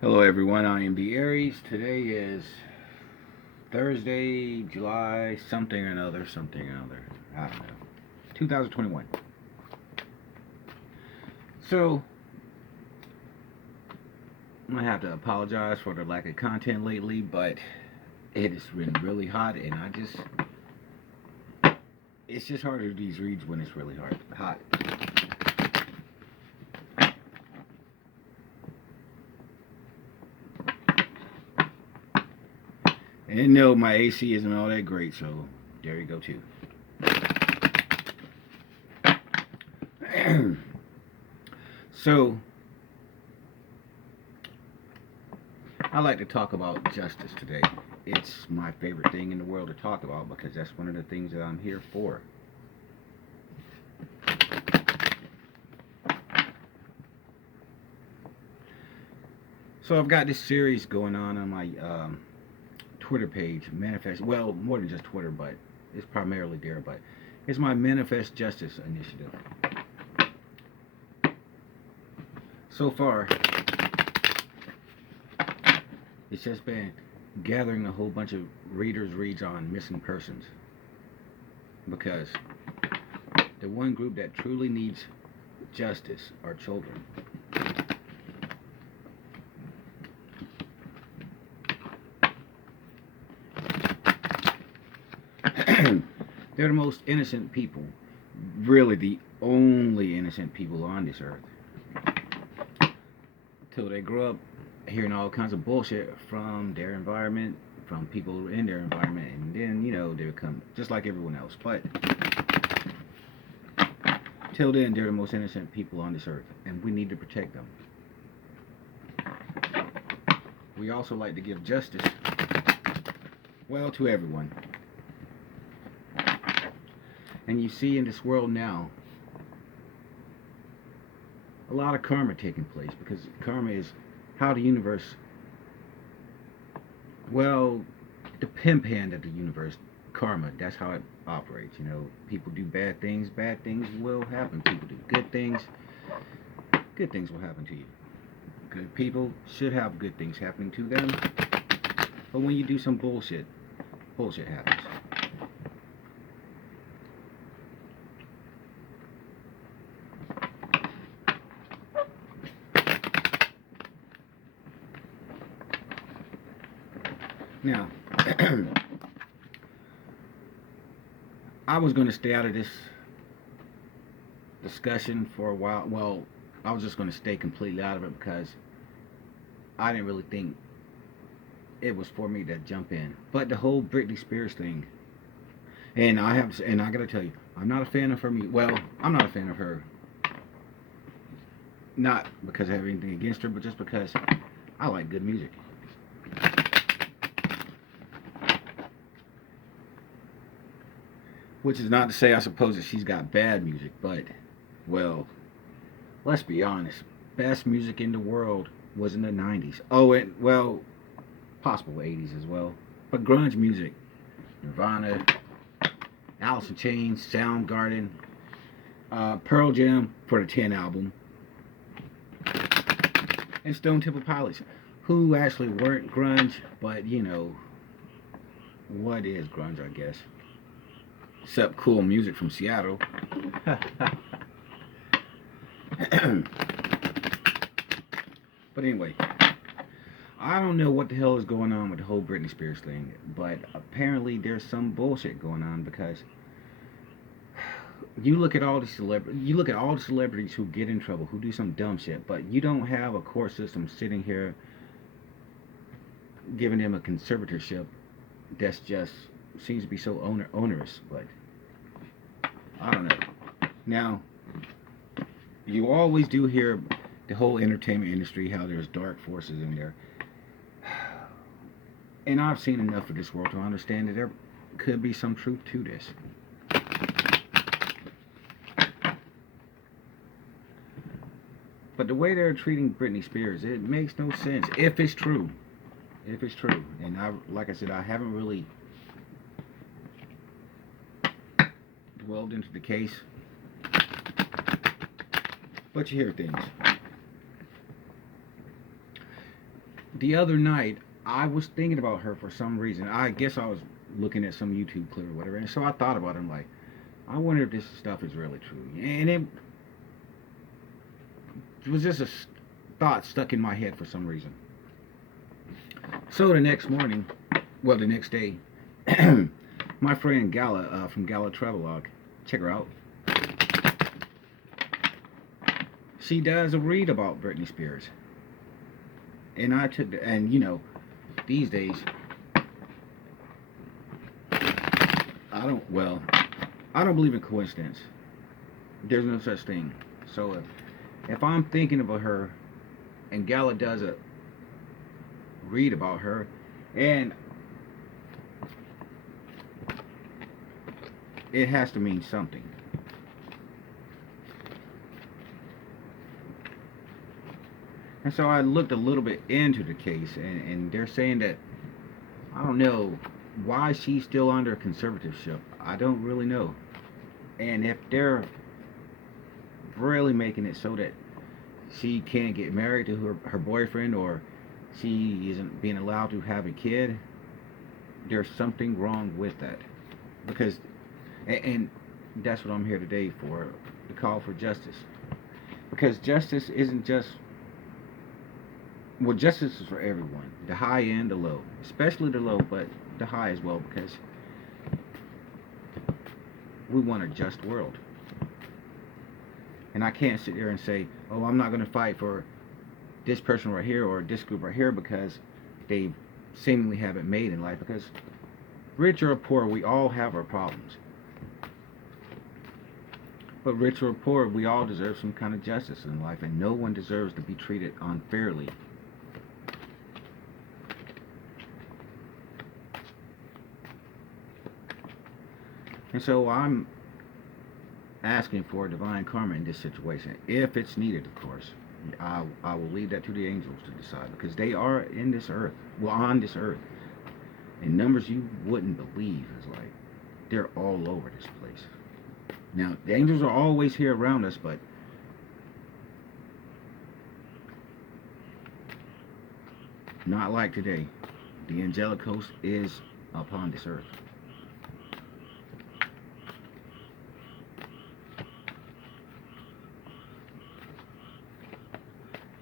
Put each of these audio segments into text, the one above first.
Hello everyone, I am the Aries. Today is Thursday, July something or another, I don't know. 2021. So, I have to apologize for the lack of content lately, but it has been really hot and it's just hard to do these reads when it's really hot. And no, my AC isn't all that great, so there you go too. So, I like to talk about justice today. It's my favorite thing in the world to talk about because that's one of the things that I'm here for. So I've got this series going on my Twitter page, Manifest. Well, more than just Twitter, but it's primarily there. But it's my Manifest Justice initiative. So far, it's just been gathering a whole bunch of reads on missing persons because the one group that truly needs justice are children. They're the most innocent people, really the only innocent people on this earth. Till they grow up hearing all kinds of bullshit from their environment, from people in their environment, and then, they become just like everyone else. But till then, they're the most innocent people on this earth, and we need to protect them. We also like to give justice, well, to everyone. And you see in this world now a lot of karma taking place because karma is how the universe, well, the pimp hand of the universe, karma, that's how it operates. People do bad things will happen. People do good things will happen to you. Good people should have good things happening to them. But when you do some bullshit happens. Now, I was going to stay out of this discussion for a while. Well, I was just going to stay completely out of it because I didn't really think it was for me to jump in. But the whole Britney Spears thing, and I got to tell you, I'm not a fan of her. Well, I'm not a fan of her. Not because I have anything against her, but just because I like good music. Which is not to say I suppose that she's got bad music, but, well, let's be honest. Best music in the world was in the 90s. Oh, and, well, possible 80s as well. But grunge music, Nirvana, Alice in Chains, Soundgarden, Pearl Jam for the 10 album, and Stone Temple Pilots, who actually weren't grunge, but, what is grunge, I guess? Except cool music from Seattle. But anyway, I don't know what the hell is going on with the whole Britney Spears thing, but apparently there's some bullshit going on because you look at all the celebrities who get in trouble, who do some dumb shit, but you don't have a court system sitting here giving them a conservatorship that's just seems to be so onerous, but I don't know. Now, you always do hear the whole entertainment industry, how there's dark forces in there. And I've seen enough of this world to understand that there could be some truth to this. But the way they're treating Britney Spears, it makes no sense if it's true. If it's true. And like I said, I haven't really dwelled into the case, but you hear things. the other night I was thinking about her for some reason. I guess I was looking at some YouTube clip or whatever, and so I thought about it. I'm like, I wonder if this stuff is really true. And it was just a thought stuck in my head for some reason. So the next morning, well, the next day, my friend Gala from Gala Travelog, check her out. She does a read about Britney Spears, and I took the, and these days I don't well I don't believe in coincidence. There's no such thing. So if I'm thinking about her and Gala does a read about her, and it has to mean something. And so I looked a little bit into the case, and they're saying that I don't know why she's still under conservatorship. I don't really know. And if they're really making it so that she can't get married to her boyfriend, or she isn't being allowed to have a kid, there's something wrong with that. Because, and that's what I'm here today for, to call for justice. Because justice isn't just, well, justice is for everyone, the high and the low, especially the low, but the high as well, because we want a just world. And I can't sit there and say, oh, I'm not going to fight for this person right here or this group right here because they seemingly have it made in life. Because rich or poor, we all have our problems. But rich or poor, we all deserve some kind of justice in life, and no one deserves to be treated unfairly. And so I'm asking for divine karma in this situation, if it's needed, of course. I will leave that to the angels to decide, because they are in this earth, well, on this earth, in numbers you wouldn't believe. It's like they're all over this place. Now, the angels are always here around us, but not like today. The angelic host is upon this earth.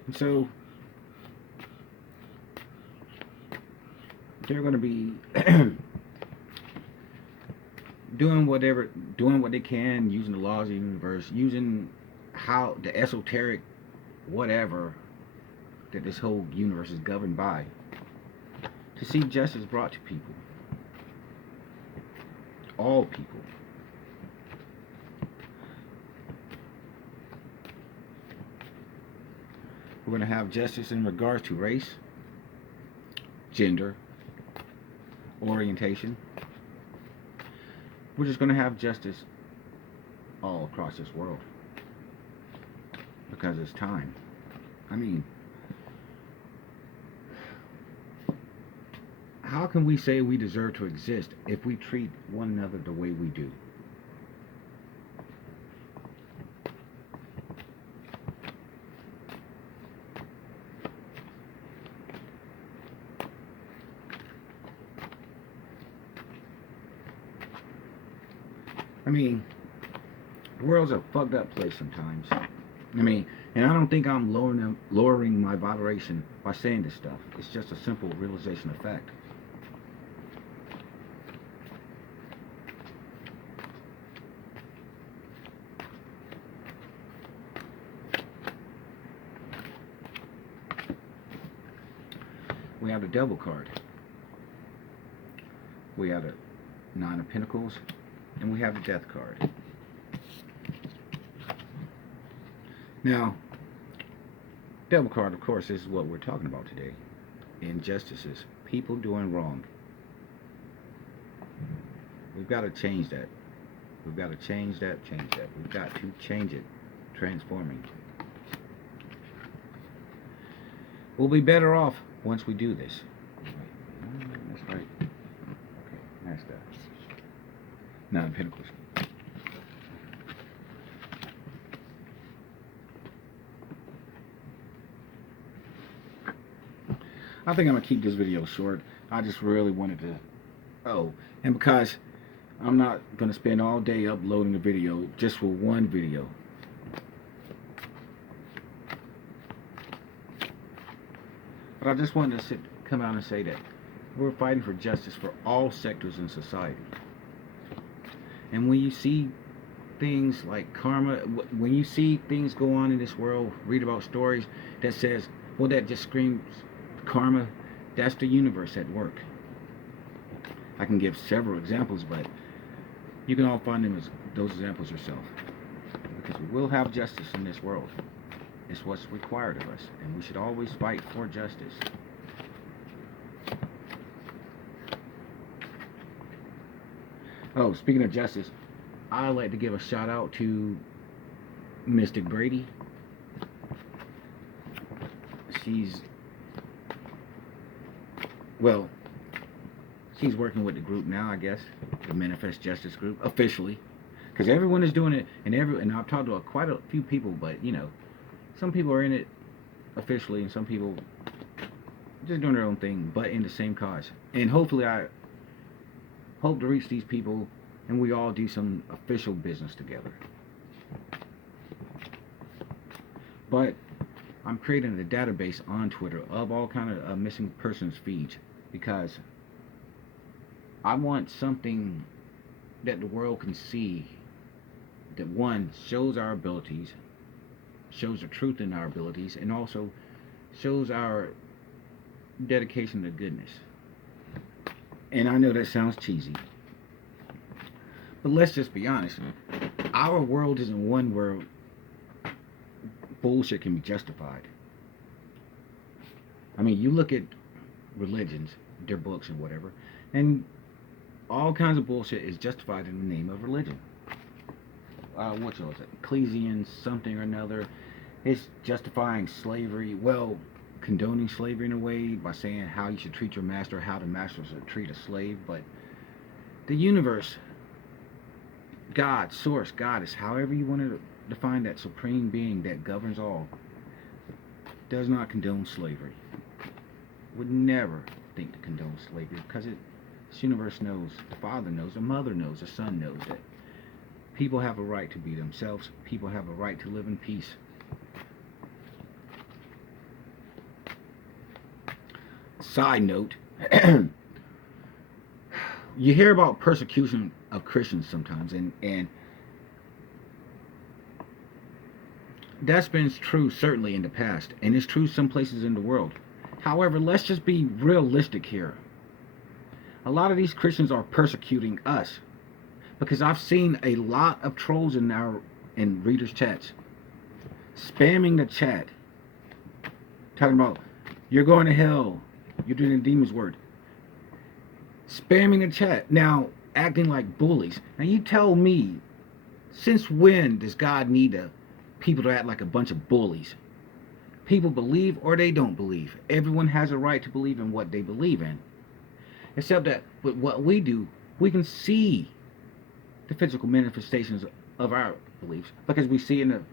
And so they're going to be doing what they can, using the laws of the universe, using how the esoteric whatever that this whole universe is governed by, to see justice brought to people, all people. We're going to have justice in regards to race, gender, orientation. We're just going to have justice all across this world, because it's time. I mean, how can we say we deserve to exist if we treat one another the way we do? I mean, the world's a fucked up place sometimes. I mean, and I don't think I'm lowering my vibration by saying this stuff. It's just a simple realization of fact. We have the Devil card. We have the Nine of Pentacles. And we have the Death card. Now, Devil card, of course, is what we're talking about today. Injustices. People doing wrong. We've got to change that. We've got to change that. We've got to change it. Transforming. We'll be better off once we do this. That's right. Okay, that's that. Nine of Pentacles. I think I'm gonna keep this video short. I just really wanted to. Oh, and because I'm not gonna spend all day uploading a video just for one video. But I just wanted to come out and say that we're fighting for justice for all sectors in society. And when you see things like karma, when you see things go on in this world, read about stories that says, well, that just screams karma, that's the universe at work. I can give several examples, but you can all find those examples yourself. Because we will have justice in this world. It's what's required of us, and we should always fight for justice. Oh, speaking of justice, I'd like to give a shout out to Mystic Brady. She's working with the group now, I guess, the Manifest Justice group, officially, because everyone is doing it, and I've talked to quite a few people, but you know, some people are in it officially, and some people just doing their own thing, but in the same cause. And hopefully, I hope to reach these people, and we all do some official business together. But I'm creating a database on Twitter of all kind of missing persons feeds, because I want something that the world can see that, one, shows our abilities, shows the truth in our abilities, and also shows our dedication to goodness. And I know that sounds cheesy, but let's just be honest. Our world isn't one where bullshit can be justified. I mean, you look at religions, their books and whatever, and all kinds of bullshit is justified in the name of religion. What was it? Ecclesian something or another. It's justifying slavery. Well, condoning slavery in a way by saying how you should treat your master, how the master should treat a slave. But the universe, God, source, Goddess, however you want to define that supreme being that governs all, does not condone slavery. Would never think to condone slavery, because this universe knows, the Father knows, the Mother knows, the Son knows that people have a right to be themselves. People have a right to live in peace. Side note, you hear about persecution of Christians sometimes, and that's been true certainly in the past, and it's true some places in the world. However, let's just be realistic here. A lot of these Christians are persecuting us, because I've seen a lot of trolls in readers' chats spamming the chat, talking about you're going to hell, you're doing the demon's word, spamming the chat. Now, acting like bullies. Now, you tell me, since when does God need people to act like a bunch of bullies? People believe or they don't believe. Everyone has a right to believe in what they believe in. Except that with what we do, we can see the physical manifestations of our beliefs, because we see it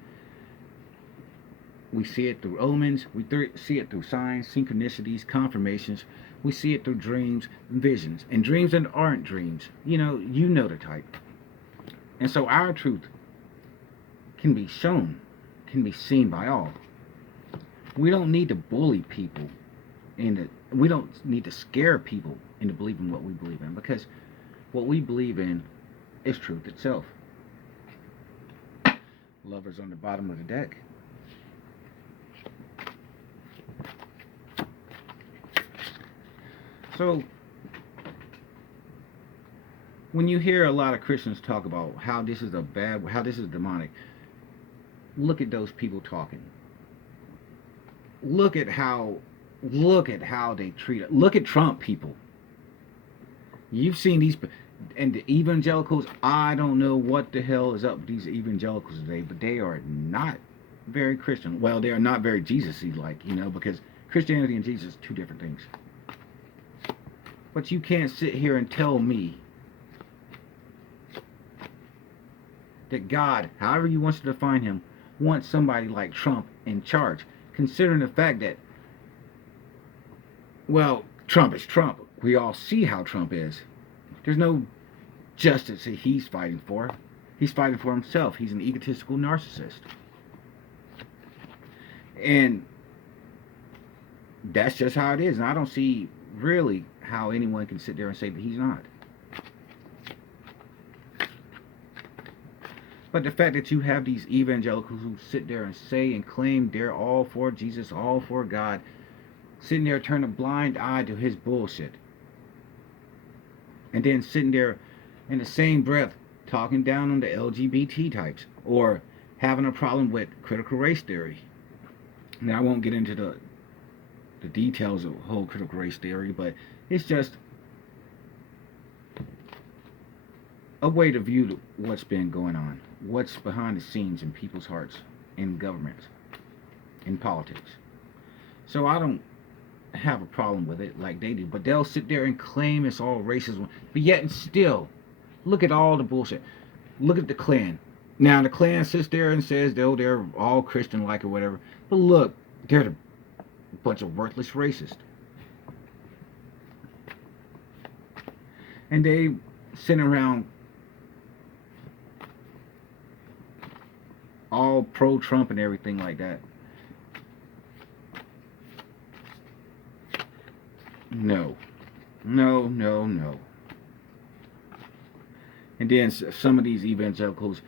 through omens, we see it through signs, synchronicities, confirmations. We see it through dreams, visions, and dreams that aren't dreams. You know the type. And so our truth can be shown, can be seen by all. We don't need to bully people, we don't need to scare people into believing what we believe in, because what we believe in is truth itself. Lovers on the bottom of the deck. So, when you hear a lot of Christians talk about how this is how this is demonic, look at those people talking. Look at how they treat it. Look at Trump people. You've seen these, and the evangelicals. I don't know what the hell is up with these evangelicals today, but they are not very Christian. Well, they are not very Jesus-y, because Christianity and Jesus are two different things. But you can't sit here and tell me that God, however you want to define him, wants somebody like Trump in charge, considering the fact that Well, Trump is Trump. We all see how Trump is. There's no justice that he's fighting for. He's fighting for himself. He's an egotistical narcissist. And that's just how it is. And I don't see really how anyone can sit there and say that he's not. But the fact that you have these evangelicals who sit there and say and claim they're all for Jesus, all for God, sitting there turning a blind eye to his bullshit. And then sitting there in the same breath talking down on the LGBT types or having a problem with critical race theory. Now I won't get into the details of whole critical race theory, but it's just a way to view what's been going on, what's behind the scenes in people's hearts, in government, in politics. So I don't have a problem with it like they do, but they'll sit there and claim it's all racism, but yet and still, look at all the bullshit. Look at the Klan. Now the Klan sits there and says, oh, they're all Christian-like or whatever, but look, they're a bunch of worthless racists. And they sit around all pro-Trump and everything like that. No. No, no, no. And then some of these evangelicals,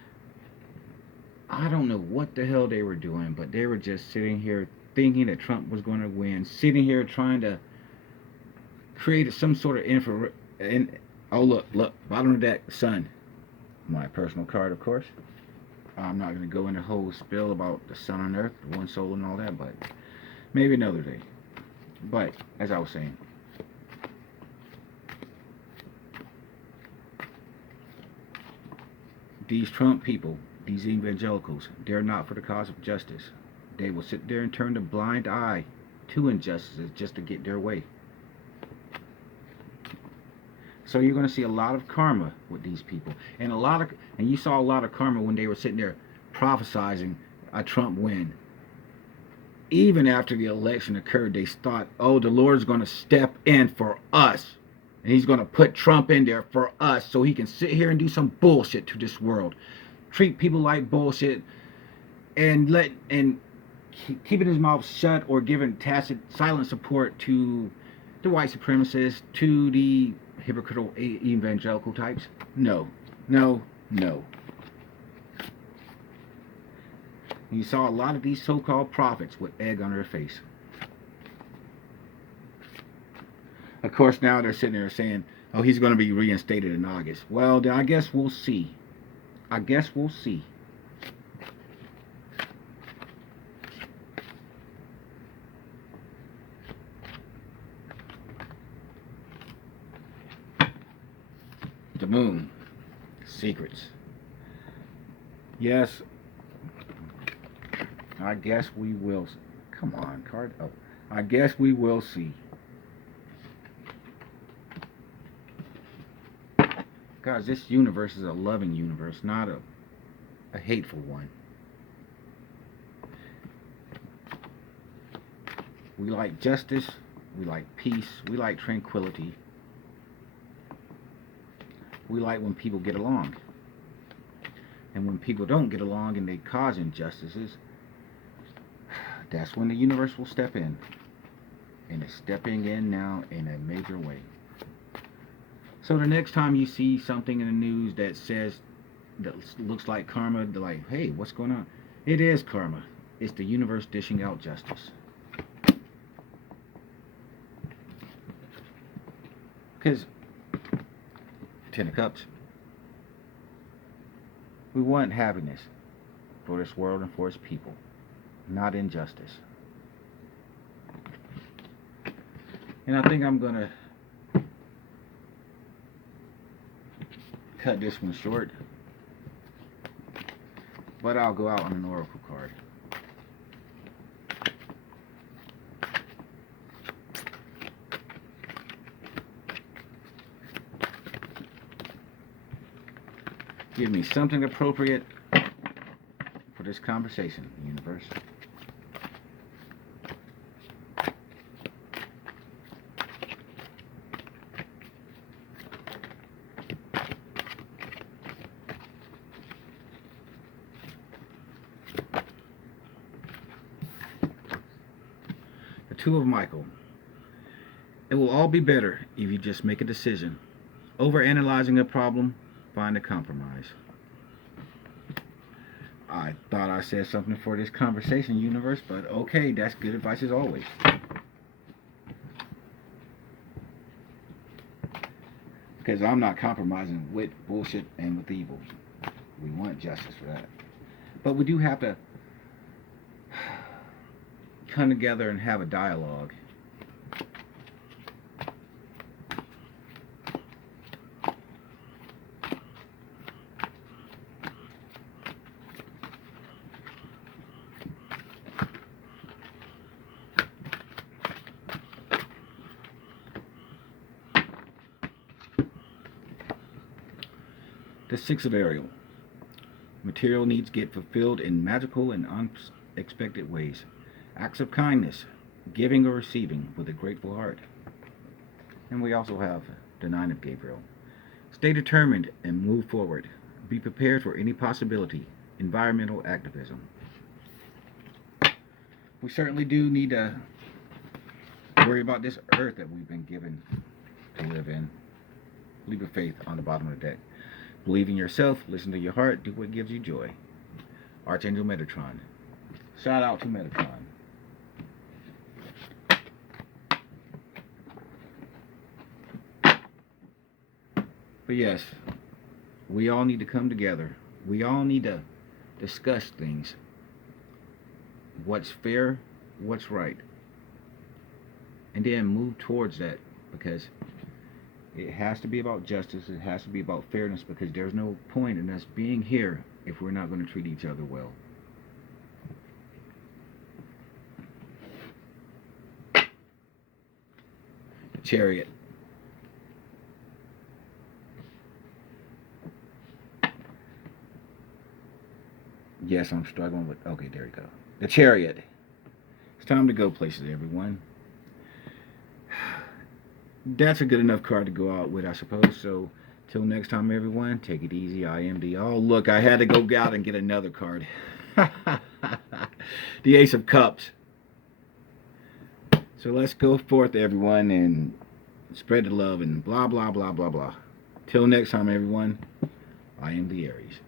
I don't know what the hell they were doing, but they were just sitting here thinking that Trump was going to win, sitting here trying to create some sort of oh, look, bottom of that, sun. My personal card, of course. I'm not going to go into a whole spill about the sun on earth, one soul and all that, but maybe another day. But, as I was saying, these Trump people, these evangelicals, they're not for the cause of justice. They will sit there and turn a blind eye to injustices just to get their way. So you're going to see a lot of karma with these people, and you saw a lot of karma when they were sitting there prophesizing a Trump win. Even after the election occurred, they thought, oh, the Lord's going to step in for us, and he's going to put Trump in there for us so he can sit here and do some bullshit to this world, treat people like bullshit, and keeping his mouth shut or giving tacit, silent support to the white supremacists, to the hypocritical evangelical types. No, no, no. And you saw a lot of these so-called prophets with egg on their face. Of course, now they're sitting there saying, oh, he's going to be reinstated in August. Well, then I guess we'll see. I guess we'll see. The moon. Secrets. Yes. I guess we will. Come on, card. Oh, I guess we will see. Guys, this universe is a loving universe, not a hateful one. We like justice. We like peace. We like tranquility. We like when people get along. And when people don't get along and they cause injustices, that's when the universe will step in. And it's stepping in now in a major way. So the next time you see something in the news that says, that looks like karma, they're like, hey, what's going on? It is karma. It's the universe dishing out justice. Because Ten of Cups, we want happiness for this world and for its people, not injustice. And I think I'm gonna cut this one short, but I'll go out on an oracle card. Give me something appropriate for this conversation, universe. Two of Michael. It will all be better if you just make a decision. Overanalyzing a problem, find a compromise. I thought I said something for this conversation, universe, but okay, that's good advice as always. Because I'm not compromising with bullshit and with evil. We want justice for that. But we do have to come together and have a dialogue. The Six of Ariel. Material needs get fulfilled in magical and unexpected ways. Acts of kindness, giving or receiving with a grateful heart. And we also have the Nine of Gabriel. Stay determined and move forward. Be prepared for any possibility. Environmental activism. We certainly do need to worry about this earth that we've been given to live in. Leap of faith on the bottom of the deck. Believe in yourself, listen to your heart, do what gives you joy. Archangel Metatron. Shout out to Metatron. But yes, we all need to come together. We all need to discuss things. What's fair, what's right. And then move towards that, because it has to be about justice. It has to be about fairness, because there's no point in us being here if we're not going to treat each other well. The Chariot. Yes, I'm struggling with... Okay, there we go. The Chariot. It's time to go places, everyone. That's a good enough card to go out with, I suppose. So, till next time, everyone, take it easy. I am the... Oh, look, I had to go out and get another card. The Ace of Cups. So let's go forth, everyone, and spread the love and blah, blah, blah, blah, blah. Till next time, everyone, I am the Aries.